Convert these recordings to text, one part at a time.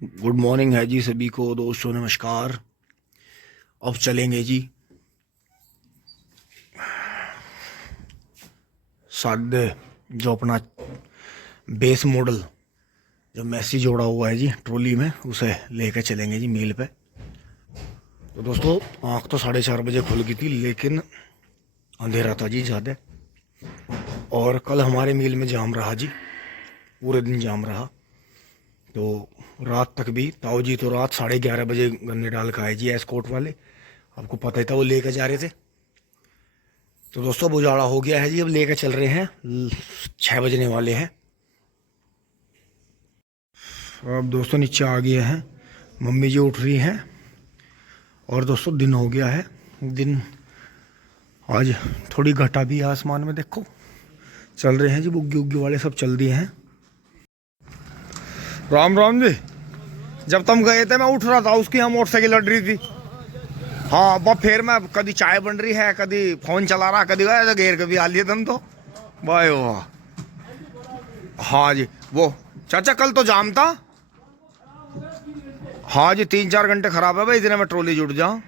Good morning है जी सभी को दोस्तों, नमस्कार। अब चलेंगे जी साढ़े जो अपना बेस मॉडल जो मैसी जोड़ा हुआ है जी ट्रॉली में, उसे लेकर चलेंगे जी मील पे। तो दोस्तों आँख तो 4:30 बजे खुल गई थी, लेकिन अंधेरा था जी ज़्यादा। और कल हमारे मील में जाम रहा जी, पूरे दिन जाम रहा। तो रात तक भी ताऊ जी तो रात 11:30 बजे गन्ने डाल कर आए जी, एस्कॉर्ट वाले। आपको पता ही था वो लेकर जा रहे थे। तो दोस्तों अब उजाला हो गया है जी, अब लेकर चल रहे हैं, 6 बजने वाले हैं। अब दोस्तों नीचे आ गए हैं, मम्मी जी उठ रही हैं। और दोस्तों दिन हो गया है, दिन आज थोड़ी घटा भी है आसमान में, देखो चल रहे हैं जी, बुग्गी उग्गी वाले सब चल दिए हैं। राम राम जी। जब तुम गए थे मैं उठ रहा था, उसकी यहाँ मोटरसाइकिल लड़ रही थी। हाँ अब फिर मैं कभी चाय बन रही है, कभी फोन चला रहा, कभी गया घेर कभी आ लिए तुम तो भाई वाह। हाँ जी वो चाचा कल तो जाम था। हाँ जी 3-4 घंटे खराब है भाई, इतने में ट्रॉली जुट जाऊं।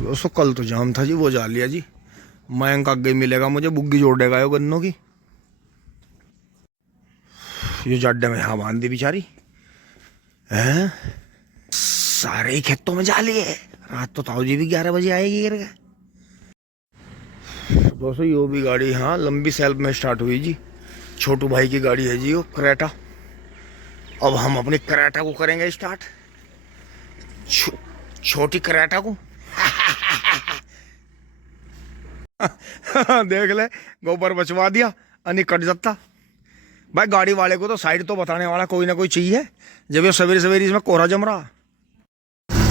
दोस्तों कल तो जाम था जी, वो जा लिया जी। मयंक आगे मिलेगा मुझे, बुग्गी जोड़ेगा यो गन्नों की। ये जाड्डे में यहाँ बांध दी बेचारी हैं, सारे ही खेतों में जा लिए। रात तो ताऊ जी भी 11 बजे आएगी गिर गए। दोस्तों यो भी गाड़ी हाँ लंबी सेल्फ में स्टार्ट हुई जी, छोटू भाई की गाड़ी है जी वो करेटा। अब हम अपनी करेटा को करेंगे स्टार्ट, छोटी करेटा को। देख ले गोबर बचवा दिया, अनि कट जाता भाई। गाड़ी वाले को तो साइड तो बताने वाला कोई ना कोई चाहिए, जब ये सवेरे सवेरे इसमें कोहरा जम रहा।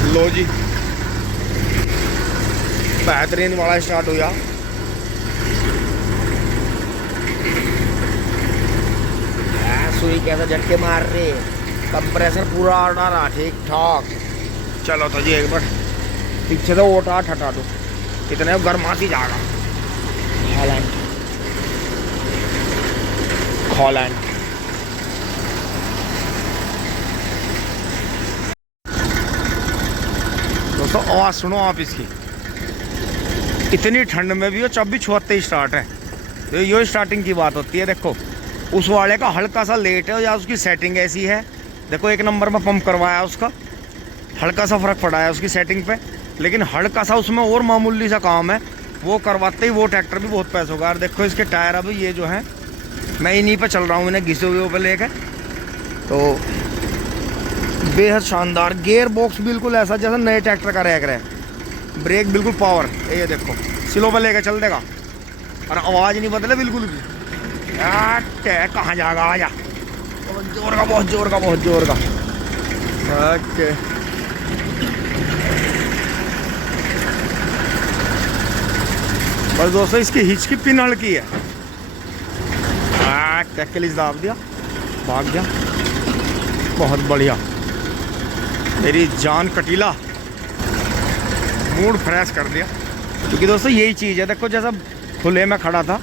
लो जी बेहतरीन वाला स्टार्ट हुआ। सुई कैसे झटके मार रहे, कंप्रेसर पूरा आड़ा रहा ठीक ठाक। चलो तो जी एक बार पीछे तो ओटा हटा दो, इतने गर्माती जाएगा। हॉलैंड हॉलैंड दोस्तों आवाज सुनो आप इसकी, इतनी ठंड में भी वो 24-76 स्टार्ट है। तो यो स्टार्टिंग की बात होती है। देखो उस वाले का हल्का सा लेट है या उसकी सेटिंग ऐसी है। देखो 1 नंबर में पंप करवाया उसका, हल्का सा फर्क पड़ा है उसकी सेटिंग पे, लेकिन हल्का सा उसमें और मामूली सा काम है, वो करवाते ही वो ट्रैक्टर भी बहुत पैसों का। और देखो इसके टायर अभी ये जो है मैं इन्हीं पे चल रहा हूँ, इन्हें घिसे हुए पे लेकर। तो बेहद शानदार गियर बॉक्स, बिल्कुल ऐसा जैसा नए ट्रैक्टर का रैक रहे। ब्रेक बिल्कुल पावर, ये देखो स्लो पे लेकर चल देगा और आवाज़ नहीं बदले बिल्कुल भी। कहाँ जाएगा, आ जा, बहुत जोर का बहुत जोर का बहुत जोर का। ओके बस दोस्तों इसकी हिच की पिन हल्की है। टैक्कल दाब दिया, भाग गया, बहुत बढ़िया। मेरी जान कटीला, मूड फ्रेश कर दिया। क्योंकि दोस्तों यही चीज़ है, देखो जैसा खुले में खड़ा था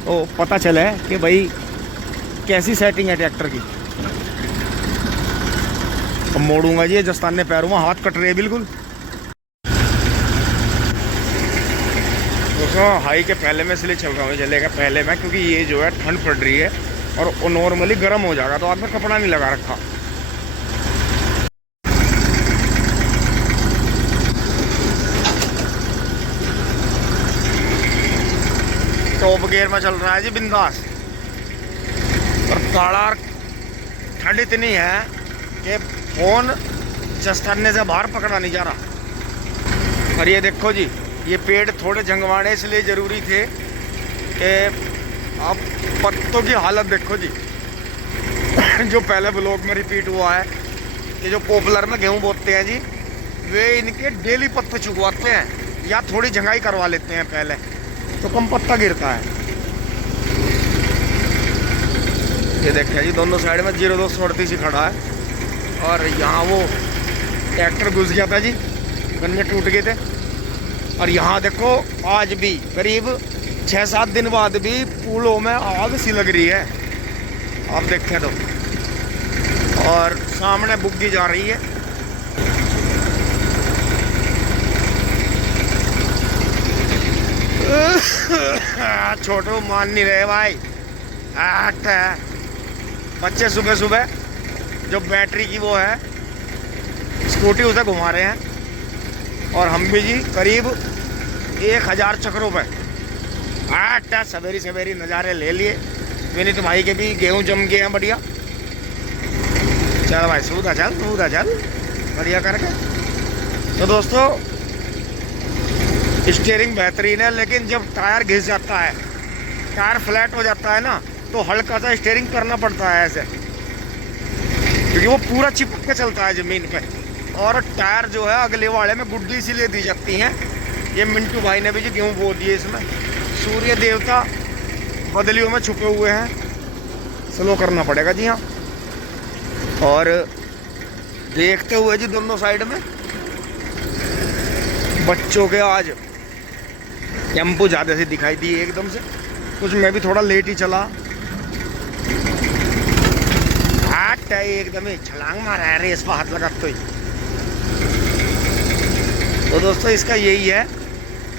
तो पता चला है कि भाई कैसी सेटिंग है ट्रैक्टर की। अब मोड़ूंगा जी जस्ताने पैरों में, हाथ कट रहे हैं बिल्कुल। दोस्तों हाई के पहले में इसलिए चल रहा हूँ, जलेगा पहले में, क्योंकि ये जो है ठंड पड़ रही है और वो नॉर्मली गर्म हो जाएगा, तो हाथ में कपड़ा नहीं लगा रखा। टॉप गियर में चल रहा है जी बिंदास। और काला ठंड इतनी है कि फोन जस्ताने से बाहर पकड़ा नहीं जा रहा। और ये देखो जी ये पेड़ थोड़े झंगवाड़े इसलिए ज़रूरी थे कि आप पत्तों की हालत देखो जी। जो पहले ब्लॉग में रिपीट हुआ है कि जो पॉपुलर में गेहूं बोते हैं जी, वे इनके डेली पत्ते चुगवाते हैं या थोड़ी झंगाई करवा लेते हैं पहले, तो कम पत्ता गिरता है। ये देखिए जी दोनों साइड में 0238 ही खड़ा है। और यहाँ वो ट्रैक्टर घुस गया था जी, गन्ने टूट गए थे। और यहाँ देखो आज भी करीब 6-7 दिन बाद भी पुलों में आग सी लग रही है। आप देखें तो। और सामने बुग्गी जा रही है। छोटू मान नहीं रहे भाई। बच्चे सुबह सुबह जो बैटरी की वो है स्कूटी उसे घुमा रहे हैं और हम भी जी करीब 1000 चक्रों पे सवेरी सवेरी नज़ारे ले लिए। विनीत भाई के भी गेहूं जम गए हैं बढ़िया। चल भाई सूदा चल बढ़िया करके। तो दोस्तों स्टीयरिंग बेहतरीन है, लेकिन जब टायर घिस जाता है, टायर फ्लैट हो जाता है ना, तो हल्का सा स्टीयरिंग करना पड़ता है ऐसे, क्योंकि वो पूरा चिपक के चलता है ज़मीन पे। और टायर जो है अगले वाले में गुड्डी इसीलिए दी जाती हैं। ये मिंटू भाई ने भी जो गेहूँ बो दिए इसमें। सूर्य देवता बदलियों में छुपे हुए हैं, स्लो करना पड़ेगा जी हाँ। और देखते हुए जी दोनों साइड में बच्चों के आज टेम्पो ज़्यादा से दिखाई दी एकदम से। कुछ मैं भी थोड़ा लेट ही चला। एकदम ही छलांग मारा है रेस पर हाथ लगा तो दोस्तों इसका यही है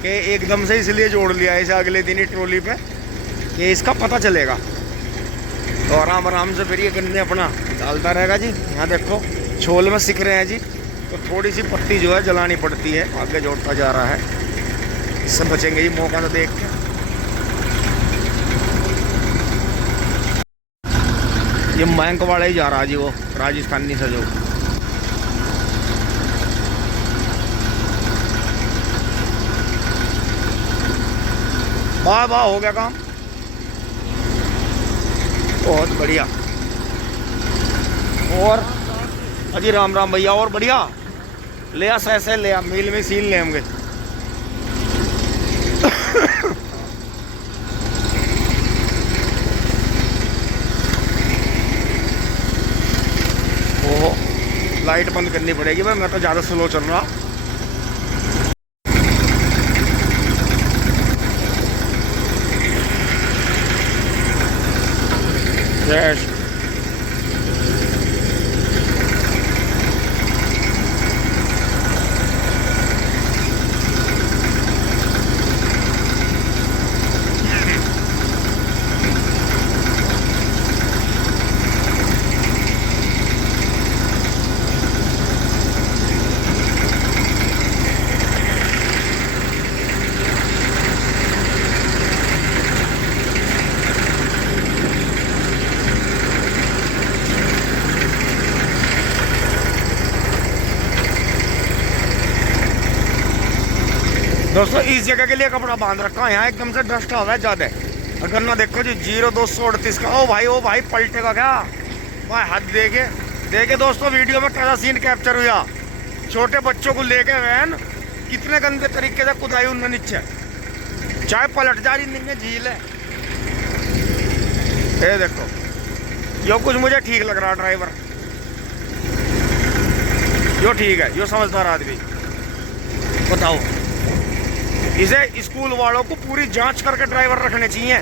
कि एकदम से इसलिए जोड़ लिया इसे अगले दिन ही ट्रॉली पे, कि इसका पता चलेगा। तो आराम आराम से फिर ये गन्ने अपना डालता रहेगा जी। यहाँ देखो छोल में सिक रहे हैं जी, तो थोड़ी सी पत्ती जो है जलानी पड़ती है। आगे जोड़ता जा रहा है, इससे बचेंगे जी मौका तो देख के। ये बैंक वाला ही जा रहा है जी, वो राजस्थानी से जो। वाह वाह हो गया काम, बहुत बढ़िया। और अजी राम राम भैया, और बढ़िया ले आ सह ले आ, मील में सील ले होंगे। ओहो लाइट बंद करनी पड़ेगी भाई, मैं तो ज़्यादा स्लो चल रहा। यस दोस्तों इस जगह के लिए कपड़ा बांध रखा है, यहाँ एकदम से डस्ट हुआ है ज़्यादा। अगर ना देखो जी 0238 का। ओ भाई पलटेगा क्या भाई, हद देखे दोस्तों वीडियो में कैसा सीन कैप्चर हुआ। छोटे बच्चों को लेके वैन कितने गंदे तरीके से कुदाई उन्होंने नीचे, चाहे पलट जा रही नहीं झील है। ये देखो यो कुछ मुझे ठीक लग रहा ड्राइवर, यो ठीक है, यो समझदार आदमी। बताओ इसे स्कूल वालों को पूरी जांच करके ड्राइवर रखने चाहिए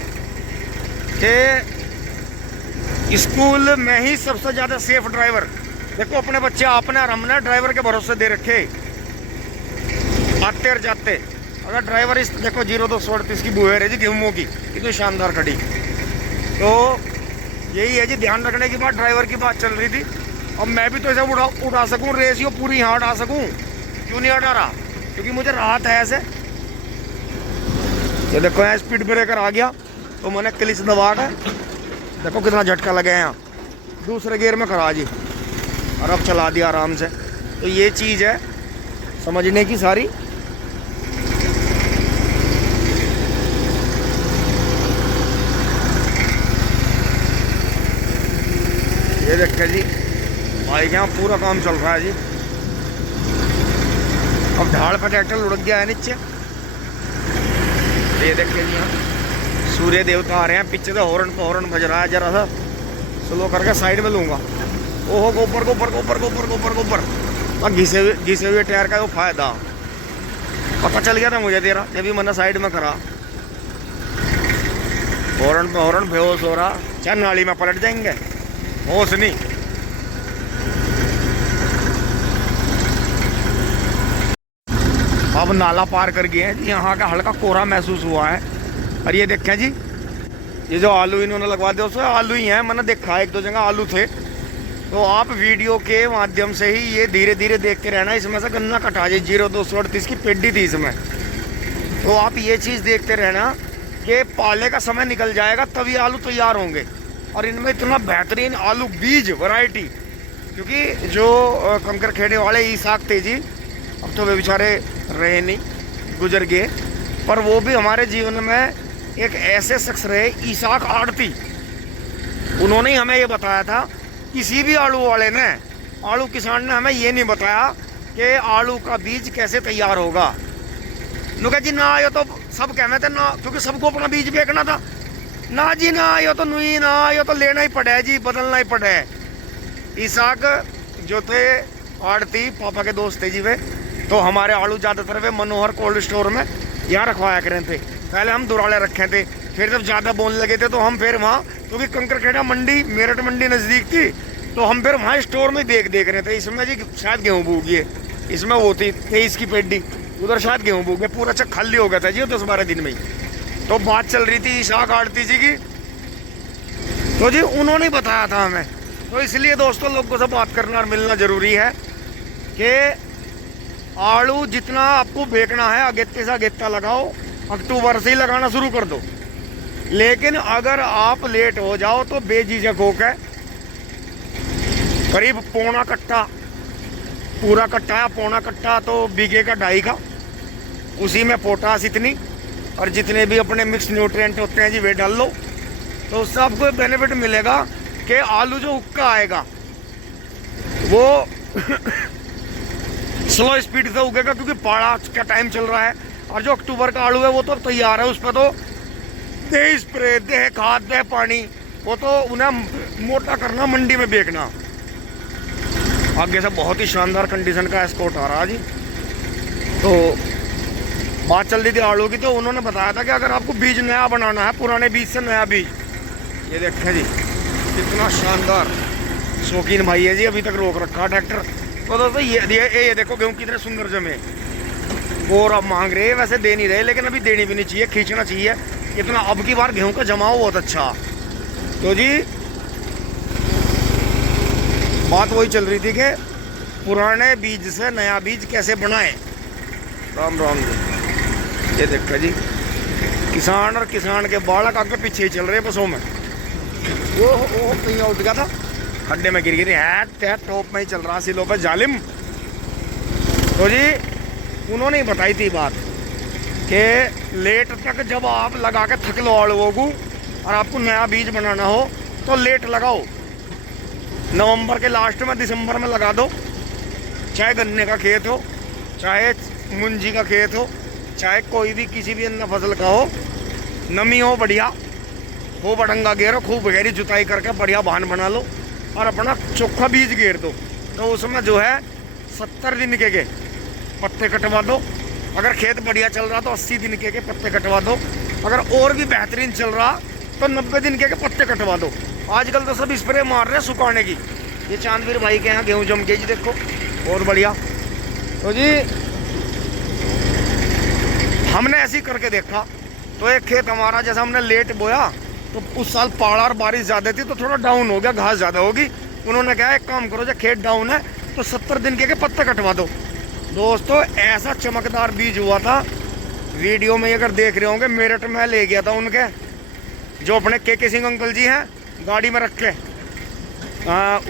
कि स्कूल में ही सबसे ज़्यादा सेफ ड्राइवर। देखो अपने बच्चे आपने और हमने ड्राइवर के भरोसे दे रखे आते और जाते। अगर ड्राइवर इस देखो 0238 की बुहेर है जी गेहूं की, कितनी शानदार खड़ी। तो यही है जी, ध्यान रखने की बात, ड्राइवर की बात चल रही थी। अब मैं भी तो इसे उड़ा सकूँ, रेसियो पूरी यहाँ उड़ा सकूँ, क्यों नहीं उड़ा रहा, क्योंकि मुझे राहत है ऐसे। ये देखो यहाँ स्पीड ब्रेकर आ गया तो मैंने क्लिच दबा के देखो कितना झटका लगे यहाँ, दूसरे गियर में करा जी और अब चला दिया आराम से। तो ये चीज़ है समझने की सारी। ये देखिए जी भाई यहाँ पूरा काम चल रहा है जी। अब ढाल पर ट्रैक्टर लुढ़क गया है नीचे। ये देखिए जी यहाँ सूर्य देवता आ रहे हैं, पीछे से हॉर्न पे हॉर्न बज रहा है। जरा सा स्लो करके साइड में लूँगा। ओहो गोबर गोबर गोबर गोबर गोबर गोबर, और घिसे हुए टायर का वो फायदा पता चल गया था मुझे तेरा, जब भी मैंने साइड में करा। हॉर्न पे हॉर्न बेहोश हो रहा, चाहे नाली में पलट जाएंगे। होश नहीं। अब नाला पार कर गए हैं जी, यहाँ का हल्का कोहरा महसूस हुआ है। और ये देखें जी, ये जो आलू इन्होंने लगवा दिया उसमें आलू ही है। मैंने देखा एक दो जगह आलू थे। तो आप वीडियो के माध्यम से ही ये धीरे धीरे देखते रहना। इसमें से गन्ना कटा जाए 0238 की पेड्डी थी इसमें। तो आप ये चीज़ देखते रहना कि पाले का समय निकल जाएगा तभी आलू तैयार होंगे। और इनमें इतना बेहतरीन आलू बीज वैरायटी, क्योंकि जो कंकर खेड़े वाले ईसाक थे जी, अब तो वे बेचारे रहे नहीं, गुजर गए। पर वो भी हमारे जीवन में एक ऐसे शख्स रहे, ईसाक आड़ती। उन्होंने हमें ये बताया था, किसी भी आलू वाले ने, आलू किसान ने हमें ये नहीं बताया कि आलू का बीज कैसे तैयार होगा। नुका जी ना आयो तो सब कहते थे ना, क्योंकि सबको अपना बीज बेचना था। ना जी ना आयो तो नुई ना आयो तो लेना ही पड़े जी, बदलना ही पड़े। ईसाक जो थे आड़ती, पापा के दोस्त थे जी वे। तो हमारे आलू ज़्यादातर वे मनोहर कोल्ड स्टोर में यहाँ रखवाया करें थे। पहले हम दुराले रखे थे, फिर जब ज़्यादा बोलने लगे थे तो हम फिर वहाँ, क्योंकि कंकरखेड़ा मंडी मेरठ मंडी नज़दीक थी, तो हम फिर वहाँ स्टोर में देख रहे थे। इसमें जी शायद गेहूँ बूगी है, इसमें वो थी 23 की पेड्डी, उधर शायद गेहूँ बूग गया। पूरा चक खाली हो गया था जी 10-12 दिन में ही। तो बात चल रही थी ईसाक आड़ती जी की, तो जी उन्होंने बताया था हमें। तो इसलिए दोस्तों लोगों से बात करना और मिलना ज़रूरी है कि आलू जितना आपको बेचना है अगेते से अगेता लगाओ, अक्टूबर से ही लगाना शुरू कर दो। लेकिन अगर आप लेट हो जाओ तो बेझिझक होकर करीब पौना कट्टा, पूरा कट्टा है पौना कट्टा तो बीघे का 2.5 का, उसी में पोटास इतनी और जितने भी अपने मिक्स न्यूट्रिएंट होते हैं जी वे डाल लो। तो उससे आपको बेनिफिट मिलेगा कि आलू जो उक्का आएगा वो स्लो स्पीड से उगेगा, क्योंकि पाड़ा का टाइम चल रहा है। और जो अक्टूबर का आलू है वो तो अब तैयार है, उस पर तो दे स्प्रे, दे खाद, दे पानी, वो तो उन्हें मोटा करना, मंडी में बेचना। आगे से बहुत ही शानदार कंडीशन का एस्कॉर्ट आ रहा जी। तो बात चल रही थी आलू की, तो उन्होंने बताया था कि अगर आपको बीज नया बनाना है, पुराने बीज से नया बीज, ये देखें जी कितना शानदार शौकीन भाई है जी, अभी तक रोक रखा ट्रैक्टर। तो दोस्तों ये देखो गेहूँ कितने सुंदर जमे, और अब मांग रहे, वैसे दे नहीं रहे, लेकिन अभी देनी भी नहीं चाहिए, खींचना चाहिए इतना। अब की बार गेहूँ का जमाव बहुत अच्छा। तो जी बात वही चल रही थी कि पुराने बीज से नया बीज कैसे बनाएं। राम राम जी। ये देखा जी किसान और किसान के बालक आगे पीछे ही चल रहे बसों में। वो कहीं उठ गया था, खड्डे में गिर गिरी है, टॉप में ही चल रहा सिलों पे जालिम। तो जी उन्होंने ही बताई थी बात कि लेट तक जब आप लगा के थक लो आलुओं को और आपको नया बीज बनाना हो तो लेट लगाओ। नवंबर के लास्ट में दिसंबर में लगा दो, चाहे गन्ने का खेत हो, चाहे मुंजी का खेत हो, चाहे कोई भी किसी भी अन्य फसल का हो, नमी हो बढ़िया हो, बड़ंगा घेरो, खूब गहरी जुताई करके बढ़िया बांध बना लो और अपना चोखा बीज घेर दो। तो उसमें जो है 70 दिन के पत्ते कटवा दो। अगर खेत बढ़िया चल रहा तो 80 दिन के पत्ते कटवा दो। अगर और भी बेहतरीन चल रहा तो 90 दिन के पत्ते कटवा दो। आजकल तो सब स्प्रे मार रहे हैं सुखाने की। ये चांदवीर भाई के यहाँ गेहूँ जम के जी देखो, बहुत बढ़िया। तो जी हमने ऐसे ही करके देखा। तो एक खेत हमारा जैसा हमने लेट बोया तो उस साल पहाड़ और बारिश ज़्यादा थी तो थोड़ा डाउन हो गया, घास ज़्यादा होगी। उन्होंने कहा एक काम करो, जब खेत डाउन है तो 70 दिन के पत्ते कटवा दो। दोस्तों ऐसा चमकदार बीज हुआ था, वीडियो में अगर देख रहे होंगे, मेरठ में ले गया था उनके जो अपने के सिंह अंकल जी हैं, गाड़ी में रख के।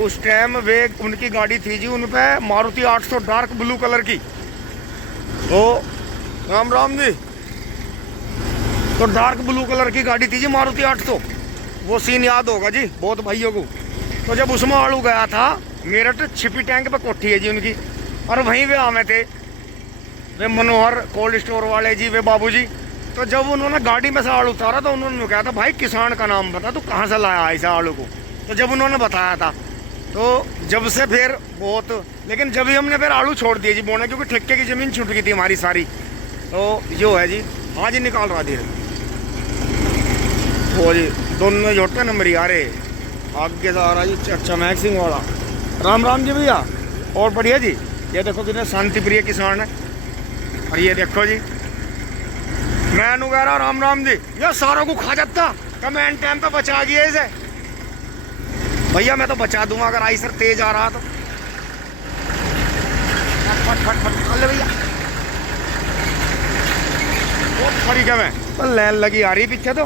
उस टाइम वे उनकी गाड़ी थी जी, उन पर मारुति 800 डार्क ब्लू कलर की। तो राम राम जी। तो डार्क ब्लू कलर की गाड़ी थी जी मारुति 800, वो सीन याद होगा जी बहुत भाइयों को। तो जब उसमें आलू गया था, मेरठ छिपी टैंक पे कोठी है जी उनकी, और वहीं वे आमे थे वे मनोहर कोल्ड स्टोर वाले जी, वे बाबूजी। तो जब उन्होंने गाड़ी में से आलू उतारा तो उन्होंने कहा था भाई किसान का नाम बता, तू कहाँ से लाया ऐसा आलू को। तो जब उन्होंने बताया था तो जब से फिर बहुत, लेकिन जब ही हमने फिर आलू छोड़ दिए जी बोना, क्योंकि ठेके की ज़मीन छूट गई थी हमारी सारी। तो जो है जी हाँ जी निकाल रहा धीरे, वो जी दोनों जोड़ते नंबर यारे। आगे से आ रहा जी चमैक सिंह वाला। राम राम जी भैया। और बढ़िया जी। ये देखो कितने शांति प्रिय किसान है। और ये देखो जी मैं कह रहा राम राम जी, ये सारों को खा जाता क्या मैं टाइम पे बचा गया इसे। भैया मैं तो बचा दूंगा अगर आइसर तेज आ रहा तो। फट फट फट खा ले भैया। बहुत फरी क्या मैं तो लैन लगी आ रही पीछे तो।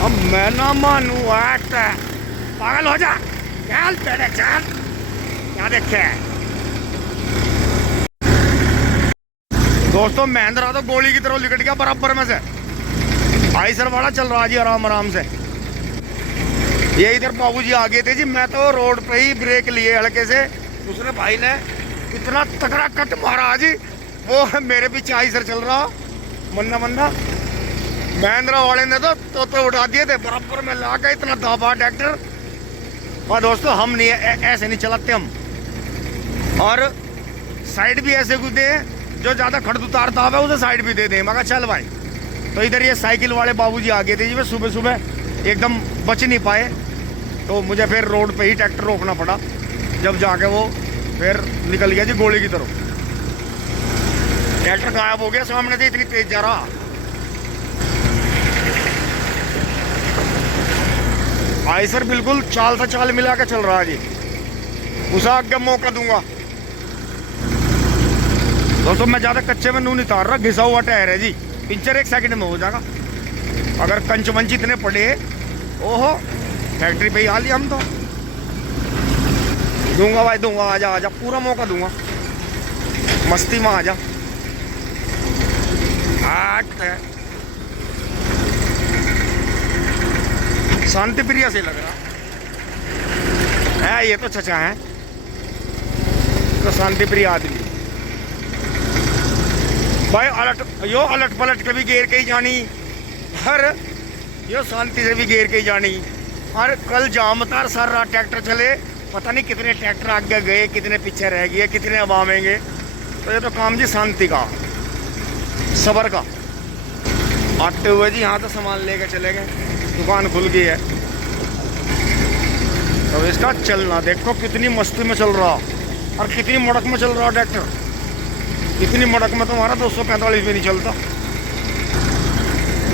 अब मैं ना मानू पागल हो जा। चल तेरे चल क्या देखे दोस्तों। महिंद्रा तो गोली की तरह लिकट गया बराबर में से। आइसर वाला चल रहा जी आराम आराम से। ये इधर बाबूजी आ गए थे जी, मैं तो रोड पे ही ब्रेक लिए हल्के से। दूसरे भाई ने इतना तगड़ा कट मारा जी, वो मेरे पीछे आइसर चल रहा मन्ना मन्ना। महिंद्रा वाले ने तो उठा दिए थे बराबर में ला के, इतना दाबा ट्रैक्टर। और दोस्तों हम नहीं ऐसे नहीं चलाते हम। और साइड भी ऐसे कूदे हैं जो ज्यादा खड़ उतार दाब है उसे साइड भी दे दें। मगर चल भाई। तो इधर ये साइकिल वाले बाबूजी आ गए थे जी, वे सुबह सुबह एकदम बच नहीं पाए, तो मुझे फिर रोड पे ही ट्रैक्टर रोकना पड़ा। जब जाके वो फिर निकल गया जी गोली की तरफ। ट्रैक्टर गायब हो गया सामने से, इतनी तेज जा रहा। आइसर बिल्कुल चाल से चाल मिला के चल रहा है जी। उसे आगे मौका दूंगा दोस्तों। मैं ज्यादा कच्चे में नून नहीं तार रहा, घिसा हुआ टायर है जी। पिंचर 1 सेकंड में हो जाएगा। अगर कंच वंच इतने पड़े ओहो फैक्ट्री पे ही आ लिया हम तो। दूंगा भाई दूंगा, आजा आजा पूरा मौका दूंगा, मस्ती में आजा। शांति प्रिय से लग रहा है ये तो चचा है तो शांति प्रिय आदमी भाई। अलट पलट के भी घेर के ही जानी, हर यो शांति से भी घेर के ही जानी। और कल जामतार सर रहा ट्रैक्टर चले, पता नहीं कितने ट्रैक्टर आगे गए, कितने पीछे रह गए, कितने अब आवेंगे। तो ये तो काम जी शांति का, सबर का। आते हुए जी यहाँ तो सामान लेके चले गए, दुकान खुल गई है। तो इसका चलना देखो कितनी मस्ती में चल रहा और कितनी मड़क में चल रहा ट्रैक्टर। इतनी मड़क में तुम्हारा 245 भी नहीं चलता।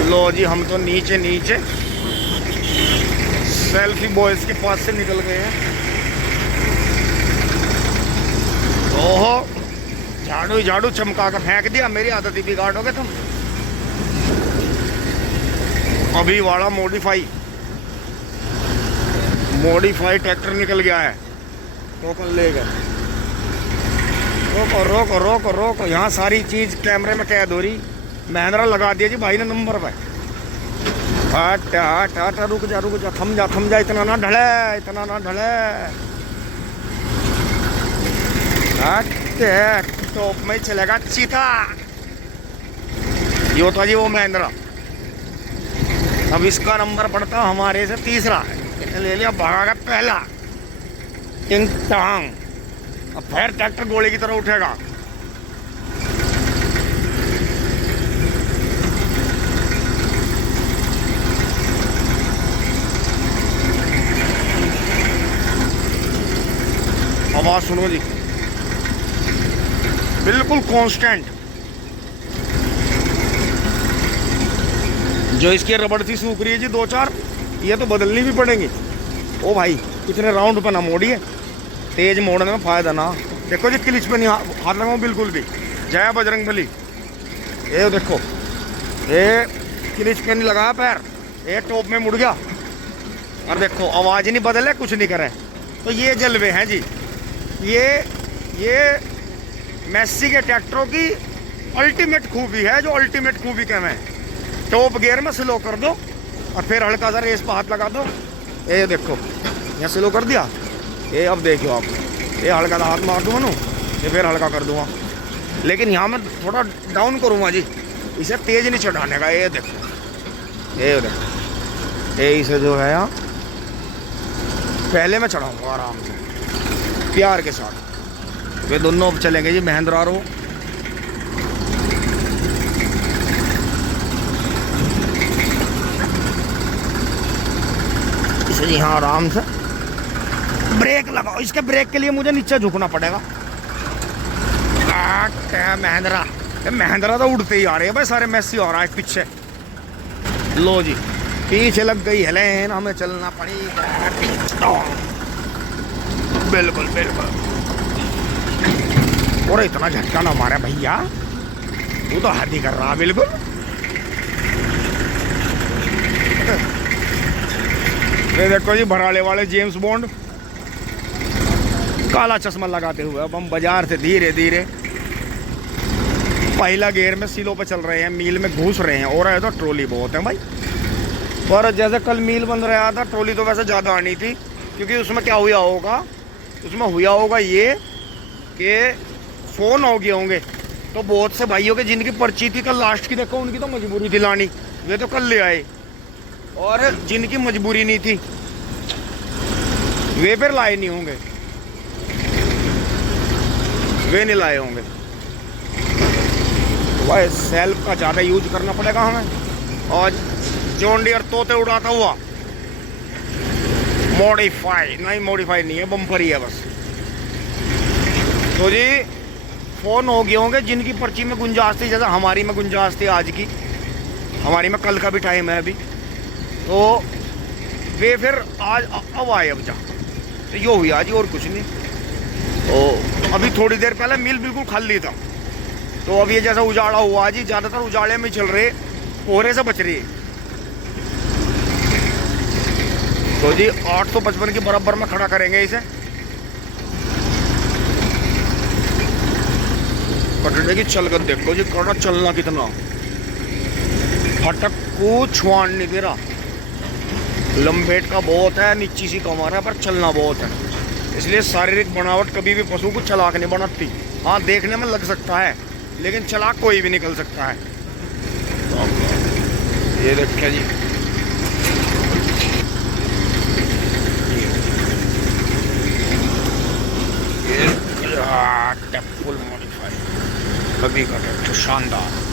लो जी हम तो नीचे नीचे सेल्फी बॉयज के पास से निकल गए हैं। ओहो झाड़ू झाड़ू चमका कर फेंक दिया, मेरी आदत ही बिगाड़ोगे तुम। अभी वाला मॉडिफाई ट्रैक्टर निकल गया है, टोकन ले गए। रोको रोको रोको रोको, यहाँ सारी चीज कैमरे में कैद हो रही। महिंद्रा लगा दिया जी भाई ने नंबर पे। हट हट हट, रुक जा थम जा, इतना ना ढले, इतना ना ढले। हट टॉप में चलेगा चीता। यो था जी वो महिंद्रा। अब इसका नंबर पड़ता हमारे से तीसरा, ले लिया भागा पहला टिंग टांग। अब फिर ट्रैक्टर गोले की तरह उठेगा। आवाज सुनो जी, बिल्कुल कांस्टेंट। जो इसकी रबड़ थी सूख रही है जी 2-4, ये तो बदलनी भी पड़ेंगी। ओ भाई इतने राउंड पे ना मोड़िए, तेज मोड़ने में फायदा ना। देखो जी क्लिच पे नहीं हाथ लगाऊं बिल्कुल भी। जय बजरंग बली। ये देखो ये क्लिच पे नहीं लगाया पैर, ये टॉप में मुड़ गया। और देखो आवाज नहीं बदले, कुछ नहीं करे। तो ये जलवे हैं जी, ये मैसी के ट्रैक्टरों की अल्टीमेट खूबी है, जो अल्टीमेट खूबी क्या मैं। टॉप गियर में स्लो कर दो और फिर हल्का सा रेस पर हाथ लगा दो। ये देखो यहाँ स्लो कर दिया, ये अब देखो आप, ये हल्का सा हाथ मार दूंगा ना, ये फिर हल्का कर दूंगा। लेकिन यहाँ मैं थोड़ा डाउन करूँगा जी, इसे तेज नहीं चढ़ाने का। ये देखो ये इसे जो है यहाँ पहले मैं चढ़ाऊँगा आराम से प्यार के साथ। वे दोनों अब चलेंगे जी महिंद्रा रो। इसे जी हाँ आराम से ब्रेक लगाओ। इसके ब्रेक के लिए मुझे नीचे झुकना पड़ेगा। महिंद्रा, महिंद्रा तो उड़ते ही आ रहे हैं भाई सारे। मैसी आ रहा है पीछे। लो जी पीछे लग गई हेलेन, हमें चलना पड़ेगा। बिल्कुल बिल्कुल। और इतना झटका ना मारे भैया, तू तो हद ही कर रहा। बिल्कुल ये देखो जी भराले वाले जेम्स बॉन्ड काला चश्मा लगाते हुए अब हम बाजार से धीरे धीरे पहला गियर में सीलों पे चल रहे हैं, मील में घुस रहे हैं। और है तो ट्रॉली बहुत है भाई। पर जैसे कल मील बन रहा था, ट्रॉली तो वैसे ज़्यादा आनी थी, क्योंकि उसमें क्या हुआ होगा, उसमें हुआ होगा ये कि फ़ोन हो गए होंगे। तो बहुत से भाइयों के जिनकी पर्ची थी कल लास्ट की, देखो उनकी तो मजबूरी थी लानी, वे तो कल ले आए। और जिनकी मजबूरी नहीं थी वे फिर लाए नहीं होंगे, वे नहीं लाए होंगे। तो भाई सेल्फ का ज़्यादा यूज करना पड़ेगा हमें। और जॉन डियर तोते उड़ाता हुआ मॉडिफाई नहीं, मॉडिफाई नहीं है, बम्पर ही है बस। तो जी फ़ोन हो गए होंगे जिनकी पर्ची में गुंजाइश थी, जैसे हमारी में गुंजाइश थी आज की, हमारी में कल का भी टाइम है अभी। तो वे फिर आज अब आए अब जा, तो यो हुई आज, और कुछ नहीं। तो अभी थोड़ी देर पहले मिल बिल्कुल खाली था। तो अब ये जैसा उजाड़ा हुआ जी, ज़्यादातर उजाड़े में चल रहे, कोहरे से बच रही है। तो जी 855 के बराबर में खड़ा करेंगे इसे। कटड़े की चल कर देखो जी, कड़ा चलना कितना, फटक को छुआन नहीं दे रहा। लंबेट का बहुत है, नीची सी कमर है, पर चलना बहुत है। इसलिए शारीरिक बनावट कभी भी पशु को चलाक नहीं बनाती। हाँ देखने में लग सकता है, लेकिन चलाक कोई भी निकल सकता है। ये देखिए जी, ये फुल मॉडिफाई कभी का शानदार।